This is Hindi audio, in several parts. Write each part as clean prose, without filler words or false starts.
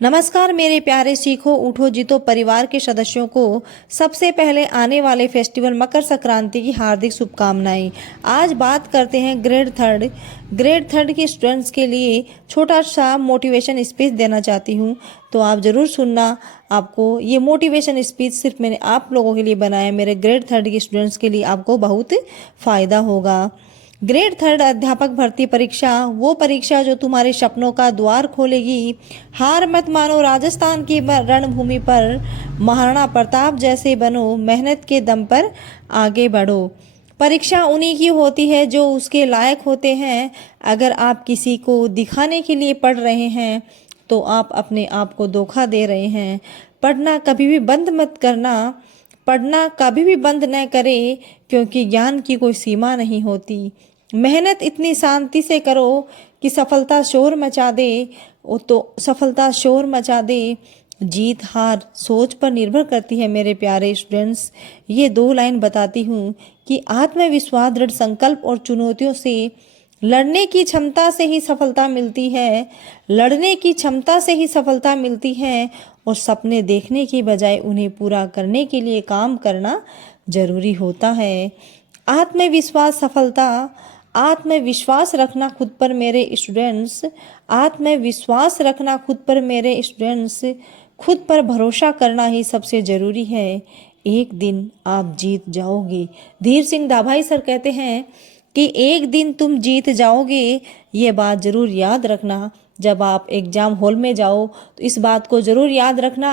नमस्कार मेरे प्यारे सीखो उठो जीतो परिवार के सदस्यों को सबसे पहले आने वाले फेस्टिवल मकर संक्रांति की हार्दिक शुभकामनाएं। आज बात करते हैं ग्रेड थर्ड के स्टूडेंट्स के लिए छोटा सा मोटिवेशन स्पीच देना चाहती हूं, तो आप ज़रूर सुनना। आपको ये मोटिवेशन स्पीच सिर्फ मैंने आप लोगों के लिए बनाया, मेरे ग्रेड थर्ड के स्टूडेंट्स के लिए आपको बहुत फ़ायदा होगा। ग्रेड थर्ड अध्यापक भर्ती परीक्षा, वो परीक्षा जो तुम्हारे सपनों का द्वार खोलेगी। हार मत मानो, राजस्थान की रणभूमि पर महाराणा प्रताप जैसे बनो, मेहनत के दम पर आगे बढ़ो। परीक्षा उन्हीं की होती है जो उसके लायक होते हैं। अगर आप किसी को दिखाने के लिए पढ़ रहे हैं तो आप अपने आप को धोखा दे रहे हैं। पढ़ना कभी भी बंद मत करना, पढ़ना कभी भी बंद न करें, क्योंकि ज्ञान की कोई सीमा नहीं होती। मेहनत इतनी शांति से करो कि सफलता शोर मचा दे, वो तो सफलता शोर मचा दे। जीत हार सोच पर निर्भर करती है मेरे प्यारे स्टूडेंट्स। ये 2 लाइन बताती हूँ कि आत्मविश्वास, दृढ़ संकल्प और चुनौतियों से लड़ने की क्षमता से ही सफलता मिलती है। लड़ने की क्षमता से ही सफलता मिलती है, और सपने देखने की बजाय उन्हें पूरा करने के लिए काम करना जरूरी होता है। आत्मविश्वास सफलता, आत्मविश्वास रखना खुद पर मेरे स्टूडेंट्स, आत्मविश्वास रखना खुद पर मेरे स्टूडेंट्स। खुद पर भरोसा करना ही सबसे ज़रूरी है। एक दिन आप जीत जाओगे। धीर सिंह दाभाई सर कहते हैं कि एक दिन तुम जीत जाओगे। ये बात ज़रूर याद रखना। जब आप एग्ज़ाम हॉल में जाओ तो इस बात को ज़रूर याद रखना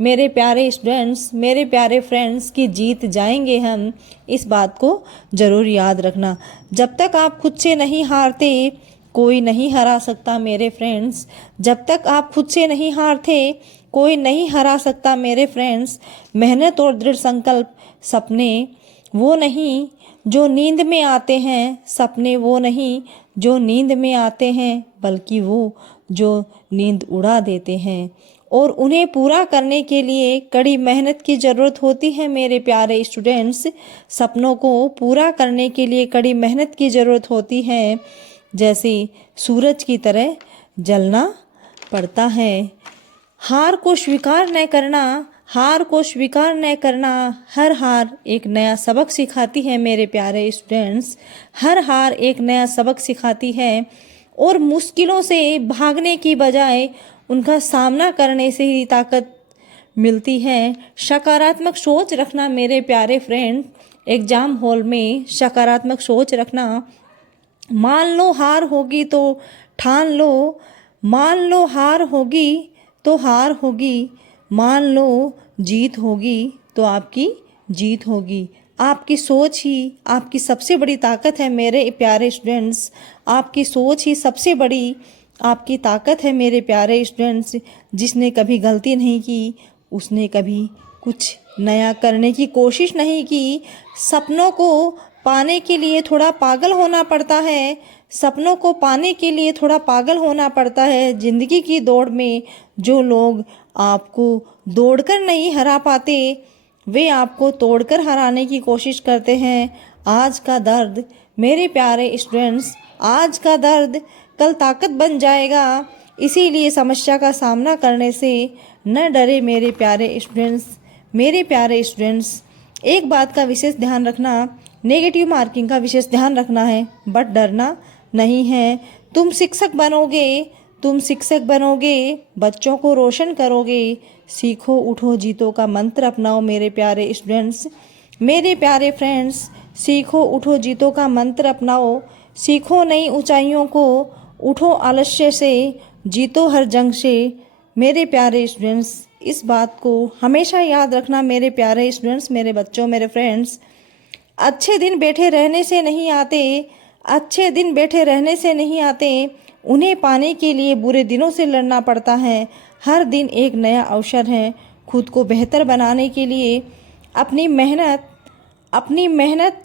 मेरे प्यारे स्टूडेंट्स, मेरे प्यारे फ्रेंड्स, कि जीत जाएंगे हम। इस बात को ज़रूर याद रखना। जब तक आप खुद से नहीं हारते कोई नहीं हरा सकता मेरे फ्रेंड्स। जब तक आप खुद से नहीं हारते कोई नहीं हरा सकता मेरे फ्रेंड्स। मेहनत और दृढ़ संकल्प सपने वो नहीं जो नींद में आते हैं, सपने वो नहीं जो नींद में आते हैं, बल्कि वो जो नींद उड़ा देते हैं। और उन्हें पूरा करने के लिए कड़ी मेहनत की ज़रूरत होती है मेरे प्यारे स्टूडेंट्स। सपनों को पूरा करने के लिए कड़ी मेहनत की ज़रूरत होती है, जैसे सूरज की तरह जलना पड़ता है। हार को स्वीकार न करना, हार को स्वीकार न करना। हर हार एक नया सबक सिखाती है मेरे प्यारे स्टूडेंट्स। हर हार एक नया सबक सिखाती है, और मुश्किलों से भागने की बजाय उनका सामना करने से ही ताकत मिलती है। सकारात्मक सोच रखना मेरे प्यारे फ्रेंड। एग्ज़ाम हॉल में सकारात्मक सोच रखना। मान लो हार होगी तो ठान लो, मान लो हार होगी तो हार होगी, मान लो जीत होगी तो आपकी जीत होगी। आपकी सोच ही आपकी सबसे बड़ी ताकत है मेरे प्यारे स्टूडेंट्स। आपकी सोच ही सबसे बड़ी आपकी ताकत है मेरे प्यारे स्टूडेंट्स। जिसने कभी गलती नहीं की उसने कभी कुछ नया करने की कोशिश नहीं की। सपनों को पाने के लिए थोड़ा पागल होना पड़ता है। सपनों को पाने के लिए थोड़ा पागल होना पड़ता है। ज़िंदगी की दौड़ में जो लोग आपको दौड़कर नहीं हरा पाते, वे आपको तोड़कर हराने की कोशिश करते हैं। आज का दर्द मेरे प्यारे स्टूडेंट्स, आज का दर्द कल ताकत बन जाएगा। इसीलिए समस्या का सामना करने से न डरे मेरे प्यारे स्टूडेंट्स। मेरे प्यारे स्टूडेंट्स, एक बात का विशेष ध्यान रखना, नेगेटिव मार्किंग का विशेष ध्यान रखना है, बट डरना नहीं है। तुम शिक्षक बनोगे, तुम शिक्षक बनोगे, बच्चों को रोशन करोगे। सीखो उठो जीतो का मंत्र अपनाओ मेरे प्यारे स्टूडेंट्स। मेरे प्यारे फ्रेंड्स, सीखो उठो जीतो का मंत्र अपनाओ। सीखो नई ऊंचाइयों को, उठो आलस्य से, जीतो हर जंग से। मेरे प्यारे स्टूडेंट्स, इस बात को हमेशा याद रखना मेरे प्यारे स्टूडेंट्स, मेरे बच्चों, मेरे फ्रेंड्स। अच्छे दिन बैठे रहने से नहीं आते, अच्छे दिन बैठे रहने से नहीं आते, उन्हें पाने के लिए बुरे दिनों से लड़ना पड़ता है। हर दिन एक नया अवसर है। खुद को बेहतर बनाने के लिए अपनी मेहनत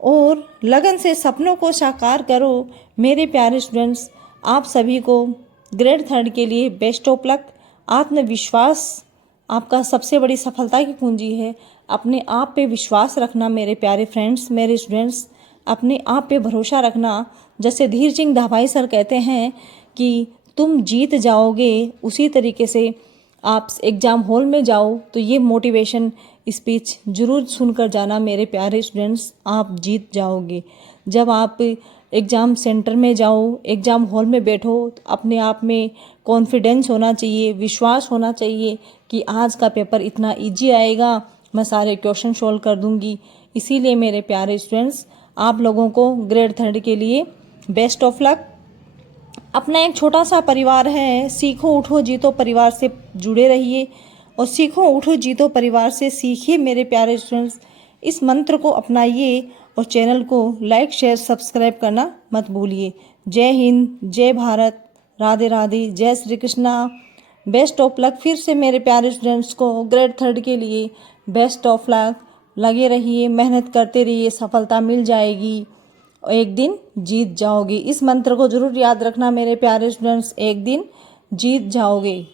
और लगन से सपनों को साकार करो। मेरे प्यारे स्टूडेंट्स, आप सभी को ग्रेड थर्ड के लिए बेस्ट ऑफ लक। आत्मविश्वास आपका सबसे बड़ी सफलता की कुंजी है। अपने आप पे विश्वास रखना मेरे प्यारे फ्रेंड्स, मेरे स्टूडेंट्स। अपने आप पे भरोसा रखना। जैसे धीर सिंह दाभाई सर कहते हैं कि तुम जीत जाओगे। उसी तरीके से आप एग्ज़ाम हॉल में जाओ तो ये मोटिवेशन स्पीच ज़रूर सुनकर जाना मेरे प्यारे स्टूडेंट्स, आप जीत जाओगे। जब आप एग्ज़ाम सेंटर में जाओ, एग्ज़ाम हॉल में बैठो तो अपने आप में कॉन्फिडेंस होना चाहिए, विश्वास होना चाहिए कि आज का पेपर इतना इजी आएगा, मैं सारे क्वेश्चन सॉल्व कर दूंगी। इसीलिए मेरे प्यारे स्टूडेंट्स, आप लोगों को ग्रेड 3 के लिए बेस्ट ऑफ लक। अपना एक छोटा सा परिवार है, सीखो उठो जीतो परिवार से जुड़े रहिए और सीखो उठो जीतो परिवार से सीखिए मेरे प्यारे स्टूडेंट्स। इस मंत्र को अपनाइए और चैनल को लाइक शेयर सब्सक्राइब करना मत भूलिए। जय हिंद, जय भारत, राधे राधे, जय Shri Krishna. Best of luck. फिर से मेरे प्यारे स्टूडेंट्स को ग्रेड 3 के लिए बेस्ट ऑफ लक। लगे रहिए, मेहनत करते रहिए, सफलता मिल जाएगी और एक दिन जीत जाओगे। इस मंत्र को जरूर याद रखना मेरे प्यारे स्टूडेंट्स, एक दिन जीत जाओगे।